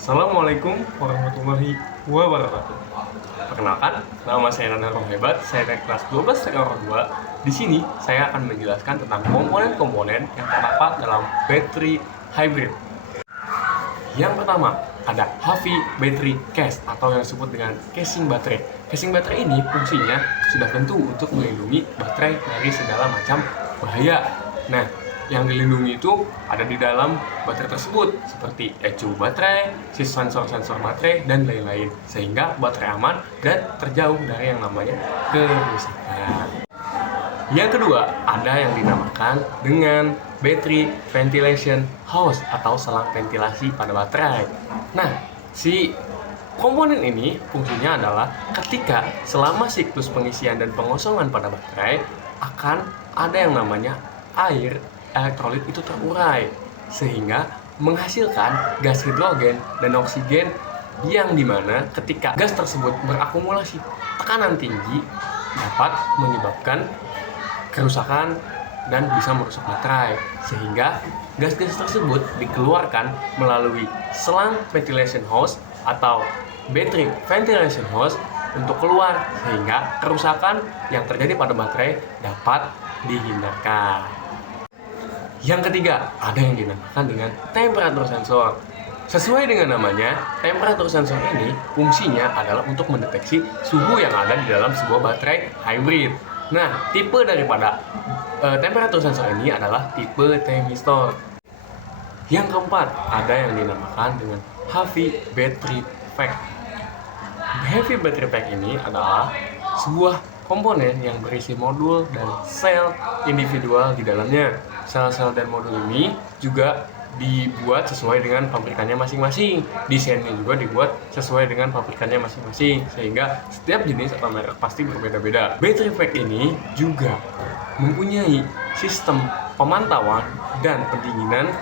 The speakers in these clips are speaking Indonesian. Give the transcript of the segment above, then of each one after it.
Assalamualaikum warahmatullahi wabarakatuh. Perkenalkan, nama saya Nana Rohebat, saya dari kelas 12 Teknologi 2. Di sini saya akan menjelaskan tentang komponen-komponen yang terdapat dalam baterai hybrid. Yang pertama, ada heavy battery case atau yang disebut dengan casing baterai. Casing baterai ini fungsinya sudah tentu untuk melindungi baterai dari segala macam bahaya. Nah, yang dilindungi itu ada di dalam baterai tersebut seperti ECU baterai, sensor-sensor baterai, dan lain-lain, sehingga baterai aman dan terjauh dari yang namanya kerusakan. Yang kedua, ada yang dinamakan dengan battery ventilation hose atau selang ventilasi pada baterai. Nah, si komponen ini fungsinya adalah ketika selama siklus pengisian dan pengosongan pada baterai akan ada yang namanya air elektrolit itu terurai sehingga menghasilkan gas hidrogen dan oksigen yang dimana ketika gas tersebut berakumulasi tekanan tinggi dapat menyebabkan kerusakan dan bisa merusak baterai sehingga gas-gas tersebut dikeluarkan melalui selang ventilation hose atau battery ventilation hose untuk keluar sehingga kerusakan yang terjadi pada baterai dapat dihindarkan. Yang ketiga, ada yang dinamakan dengan temperatur sensor. Sesuai dengan namanya, temperatur sensor ini fungsinya adalah untuk mendeteksi suhu yang ada di dalam sebuah baterai hybrid. Nah, tipe daripada temperatur sensor ini adalah tipe thermistor. Yang keempat, ada yang dinamakan dengan heavy battery pack. Heavy battery pack ini adalah sebuah komponen yang berisi modul dan sel individual di dalamnya. Sel-sel dan modul ini juga dibuat sesuai dengan pabrikannya masing-masing. Desainnya juga dibuat sesuai dengan pabrikannya masing-masing, sehingga setiap jenis atau merek pasti berbeda-beda. Battery pack ini juga mempunyai sistem pemantauan dan pendinginan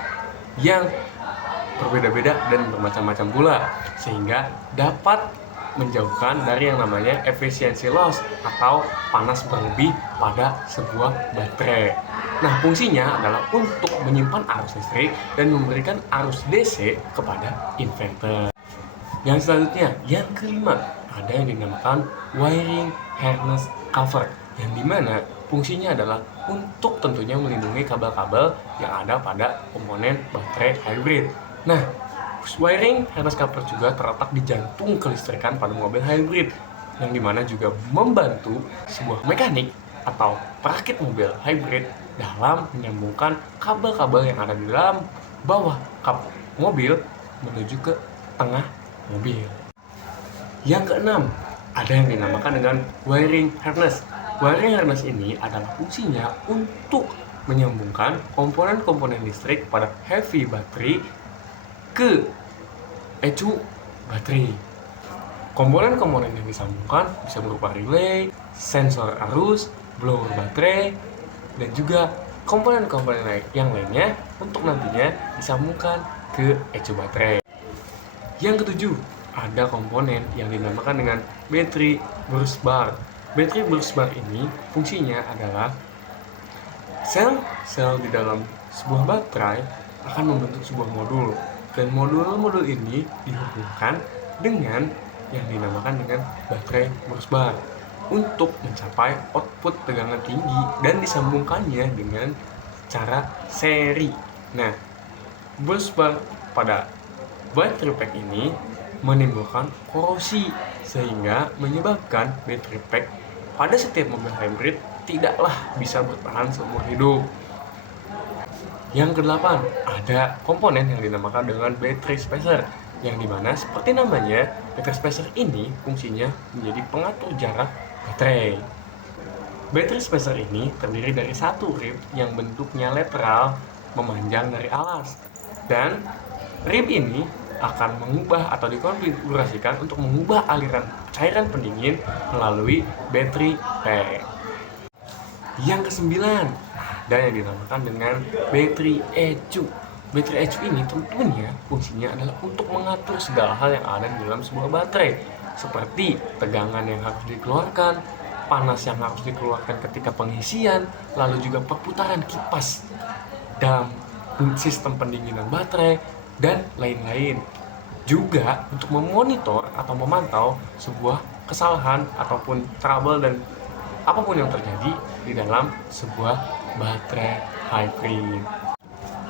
yang berbeda-beda dan bermacam-macam pula, sehingga dapat menjauhkan dari yang namanya efisiensi loss atau panas berlebih pada sebuah baterai. Nah, fungsinya adalah untuk menyimpan arus listrik dan memberikan arus DC kepada inverter. Yang selanjutnya, yang kelima, ada yang dinamakan wiring harness cover, yang dimana fungsinya adalah untuk tentunya melindungi kabel-kabel yang ada pada komponen baterai hybrid. Nah, wiring harness cover juga terletak di jantung kelistrikan pada mobil hybrid, yang dimana juga membantu sebuah mekanik atau perakit mobil hybrid dalam menyambungkan kabel-kabel yang ada di dalam bawah kap mobil menuju ke tengah mobil. Yang keenam, ada yang dinamakan dengan wiring harness. Wiring harness ini adalah fungsinya untuk menyambungkan komponen-komponen listrik pada heavy battery ke ECU baterai. Komponen-komponen yang disambungkan bisa berupa relay, sensor arus, blower baterai, dan juga komponen-komponen yang lainnya untuk nantinya disambungkan ke ECU baterai. Yang ketujuh, ada komponen yang dinamakan dengan battery burst bar. Battery burst bar ini fungsinya adalah sel-sel di dalam sebuah baterai akan membentuk sebuah modul, dan modul-modul ini dihubungkan dengan yang dinamakan dengan baterai burst bar untuk mencapai output tegangan tinggi dan disambungkannya dengan cara seri. Nah, burst bar pada battery pack ini menimbulkan korosi sehingga menyebabkan battery pack pada setiap mobil hybrid tidaklah bisa bertahan seumur hidup. Yang kedelapan, ada komponen yang dinamakan dengan battery spacer, yang dimana seperti namanya, battery spacer ini fungsinya menjadi pengatur jarak baterai. Battery spacer ini terdiri dari satu rib yang bentuknya lateral memanjang dari alas, dan rib ini akan mengubah atau dikonfigurasikan untuk mengubah aliran cairan pendingin melalui battery pack. Yang kesembilan, ada yang dinamakan dengan battery ECU. Battery ECU ini tentunya fungsinya adalah untuk mengatur segala hal yang ada di dalam sebuah baterai, seperti tegangan yang harus dikeluarkan, panas yang harus dikeluarkan ketika pengisian, lalu juga perputaran kipas dalam sistem pendinginan baterai, dan lain-lain. juga untuk memonitor atau memantau sebuah kesalahan ataupun trouble dan apapun yang terjadi di dalam sebuah baterai hybrid.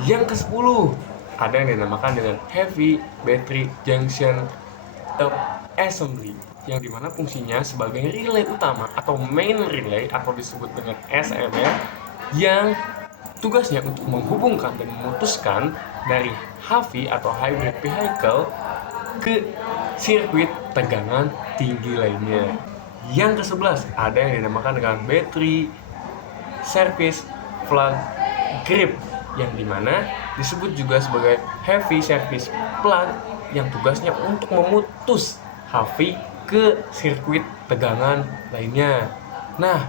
Yang ke-10 ada yang dinamakan dengan Heavy Battery Junction Assembly, yang dimana fungsinya sebagai relay utama atau main relay atau disebut dengan SMR, yang tugasnya untuk menghubungkan dan memutuskan dari HV atau Hybrid Vehicle ke sirkuit tegangan tinggi lainnya. Yang ke-11 ada yang dinamakan dengan Battery Service Plug Grip, yang dimana disebut juga sebagai Heavy Service Plug, yang tugasnya untuk memutus HV ke sirkuit tegangan lainnya. Nah,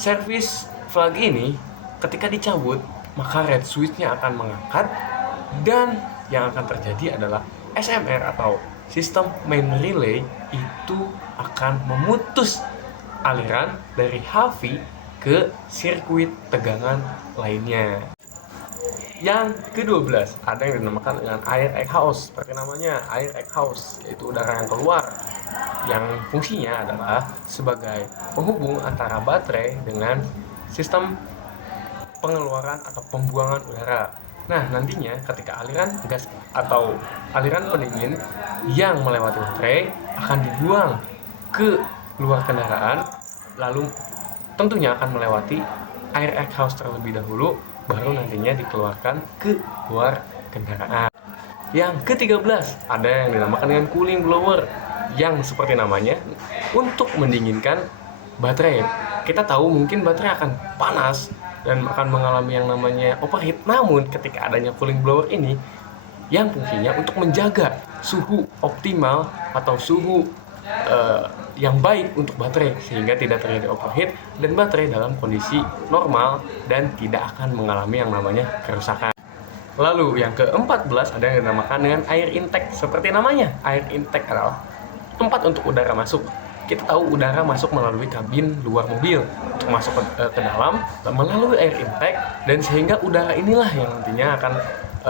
service plug ini ketika dicabut, maka red switch-nya akan mengangkat, dan yang akan terjadi adalah SMR atau sistem main relay itu akan memutus aliran dari HV ke sirkuit tegangan lainnya. Yang ke-12 ada yang dinamakan dengan air exhaust, seperti namanya, air exhaust, yaitu udara yang keluar, yang fungsinya adalah sebagai penghubung antara baterai dengan sistem pengeluaran atau pembuangan udara. Nah, nantinya ketika aliran gas atau aliran pendingin yang melewati baterai akan dibuang ke luar kendaraan, lalu tentunya akan melewati air exhaust terlebih dahulu, baru nantinya dikeluarkan ke luar kendaraan. Yang ke-13 ada yang dinamakan dengan cooling blower, yang seperti namanya untuk mendinginkan baterai. Kita tahu mungkin baterai akan panas dan akan mengalami yang namanya overheat, namun ketika adanya cooling blower ini yang fungsinya untuk menjaga suhu optimal atau suhu yang baik untuk baterai sehingga tidak terjadi overheat dan baterai dalam kondisi normal dan tidak akan mengalami yang namanya kerusakan. Lalu yang ke-14 ada yang dinamakan dengan air intake. Seperti namanya, air intake adalah tempat untuk udara masuk. Kita tahu udara masuk melalui kabin luar mobil untuk masuk ke dalam melalui air intake, dan sehingga udara inilah yang nantinya akan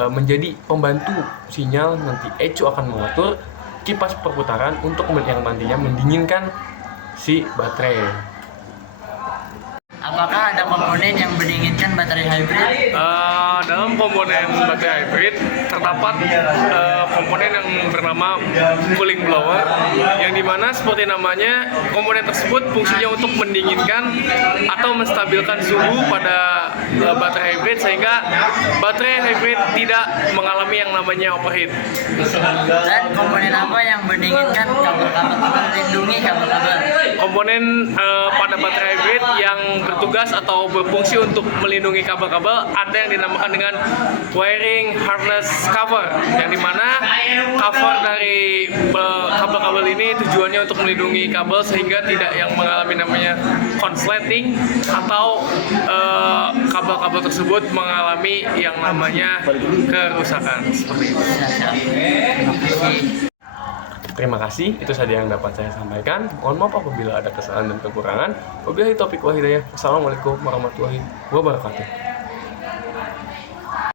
menjadi pembantu sinyal. Nanti ECU akan mengatur kipas perputaran untuk yang nantinya mendinginkan si baterai. Apakah ada komponen yang mendinginkan baterai hybrid? Dalam komponen baterai hybrid terdapat komponen yang bernama cooling blower, yang dimana seperti namanya komponen tersebut fungsinya untuk mendinginkan atau menstabilkan suhu pada baterai hybrid sehingga baterai hybrid tidak mengalami yang namanya overheat. Dan komponen apa yang mendinginkan kabel-kabel, melindungi kabel-kabel? Komponen pada baterai hybrid yang bertugas atau berfungsi untuk melindungi kabel-kabel ada yang dinamakan dengan wiring harness cover, yang dimana cover dari kabel-kabel ini tujuannya untuk melindungi kabel sehingga tidak yang mengalami namanya konsleting atau kabel-kabel tersebut mengalami yang namanya kerusakan seperti itu. Terima kasih, itu saja yang dapat saya sampaikan. Mohon maaf apabila ada kesalahan dan kekurangan. Wabillahi taufiq wal hidayah. Wassalamualaikum warahmatullahi wabarakatuh.